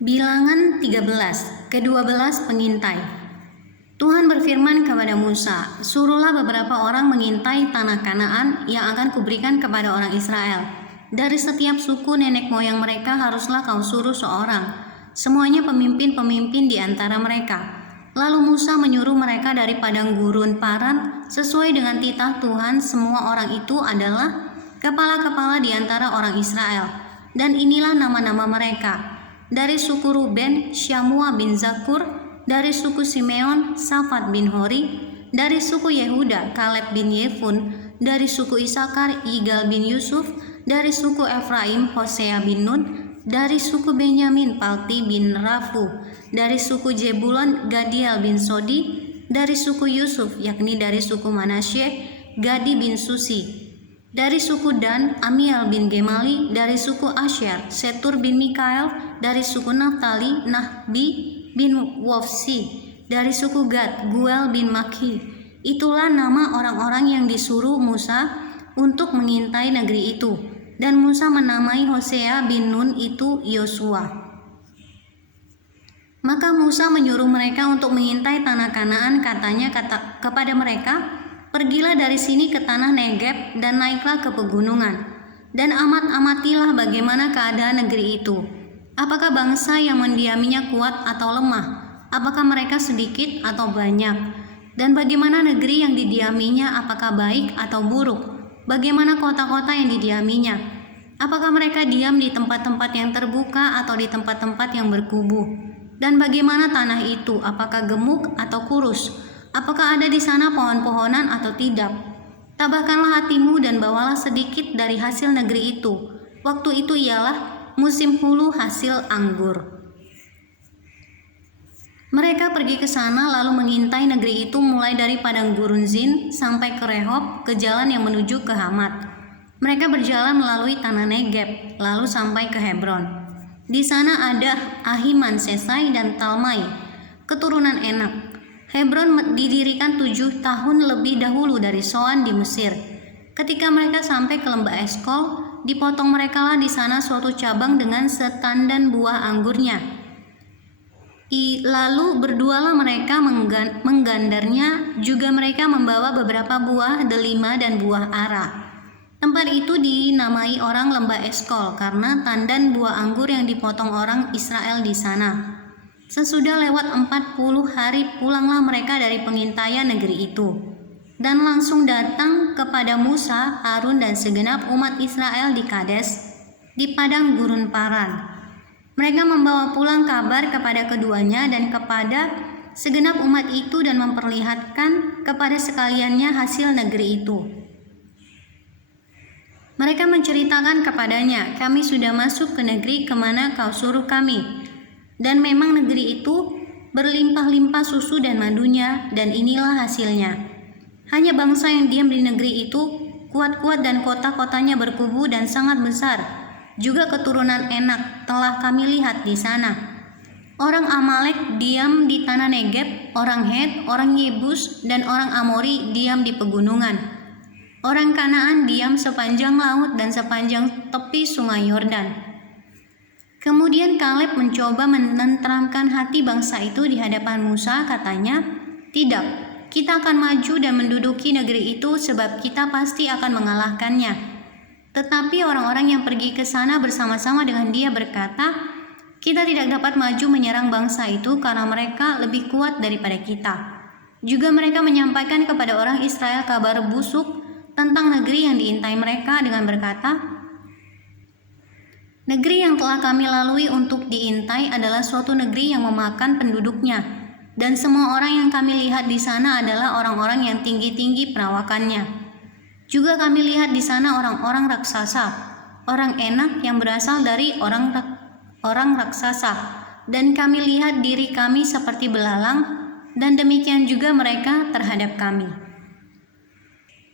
Bilangan 13, ke-12 pengintai. Tuhan berfirman kepada Musa, "Suruhlah beberapa orang mengintai tanah Kanaan yang akan kuberikan kepada orang Israel. Dari setiap suku nenek moyang mereka haruslah kau suruh seorang, semuanya pemimpin-pemimpin di antara mereka." Lalu Musa menyuruh mereka dari padang gurun Paran sesuai dengan titah Tuhan. Semua orang itu adalah kepala-kepala di antara orang Israel. Dan inilah nama-nama mereka. Dari suku Ruben, Syamua bin Zakur; dari suku Simeon, Safat bin Hori; dari suku Yehuda, Kaleb bin Yefun; dari suku Isakar, Igal bin Yusuf; dari suku Efraim, Hosea bin Nun; dari suku Benyamin, Palti bin Rafu; dari suku Jebulon, Gadiel bin Sodi; dari suku Yusuf, yakni dari suku Manasye, Gadi bin Susi; dari suku Dan, Amiel bin Gemali; dari suku Asyer, Setur bin Mikael; dari suku Naftali, Nahbi bin Wofsi; dari suku Gad, Guel bin Makhi. Itulah nama orang-orang yang disuruh Musa untuk mengintai negeri itu. Dan Musa menamai Hosea bin Nun itu Yosua. Maka Musa menyuruh mereka untuk mengintai tanah Kanaan. Katanya kepada mereka, "Pergilah dari sini ke tanah Negeb dan naiklah ke pegunungan, dan amatilah bagaimana keadaan negeri itu. Apakah bangsa yang mendiaminya kuat atau lemah? Apakah mereka sedikit atau banyak? Dan bagaimana negeri yang didiaminya, apakah baik atau buruk? Bagaimana kota-kota yang didiaminya? Apakah mereka diam di tempat-tempat yang terbuka atau di tempat-tempat yang berkubu? Dan bagaimana tanah itu, apakah gemuk atau kurus? Apakah ada di sana pohon-pohonan atau tidak? Tabahkanlah hatimu dan bawalah sedikit dari hasil negeri itu." Waktu itu ialah musim hulu hasil anggur. Mereka pergi ke sana lalu mengintai negeri itu mulai dari padang gurun Zin sampai ke Rehob, ke jalan yang menuju ke Hamat. Mereka berjalan melalui tanah Negeb lalu sampai ke Hebron. Di sana ada Ahiman, Sesai, dan Talmai, keturunan Enak. Hebron didirikan 7 tahun lebih dahulu dari Soan di Mesir. Ketika mereka sampai ke lembah Eskol, dipotong merekalah di sana suatu cabang dengan setandan buah anggurnya. Lalu berdualah mereka menggandarnya, juga mereka membawa beberapa buah delima dan buah ara. Tempat itu dinamai orang lembah Eskol karena tandan buah anggur yang dipotong orang Israel di sana. Sesudah lewat 40 hari pulanglah mereka dari pengintaian negeri itu, dan langsung datang kepada Musa, Harun, dan segenap umat Israel di Kades, di padang gurun Paran. Mereka membawa pulang kabar kepada keduanya dan kepada segenap umat itu dan memperlihatkan kepada sekaliannya hasil negeri itu. Mereka menceritakan kepadanya, "Kami sudah masuk ke negeri kemana kau suruh kami, dan memang negeri itu berlimpah-limpah susu dan madunya, dan inilah hasilnya. Hanya bangsa yang diam di negeri itu kuat-kuat dan kota-kotanya berkubu dan sangat besar. Juga keturunan Enak telah kami lihat di sana. Orang Amalek diam di tanah Negeb, orang Het, orang Yebus, dan orang Amori diam di pegunungan. Orang Kanaan diam sepanjang laut dan sepanjang tepi sungai Yordan." Kemudian Kaleb mencoba menenteramkan hati bangsa itu di hadapan Musa. Katanya, "Tidak, kita akan maju dan menduduki negeri itu sebab kita pasti akan mengalahkannya." Tetapi orang-orang yang pergi ke sana bersama-sama dengan dia berkata, "Kita tidak dapat maju menyerang bangsa itu karena mereka lebih kuat daripada kita." Juga mereka menyampaikan kepada orang Israel kabar busuk tentang negeri yang diintai mereka dengan berkata, "Negeri yang telah kami lalui untuk diintai adalah suatu negeri yang memakan penduduknya, dan semua orang yang kami lihat di sana adalah orang-orang yang tinggi-tinggi perawakannya. Juga kami lihat di sana orang-orang raksasa, orang Enak yang berasal dari orang raksasa, dan kami lihat diri kami seperti belalang, dan demikian juga mereka terhadap kami."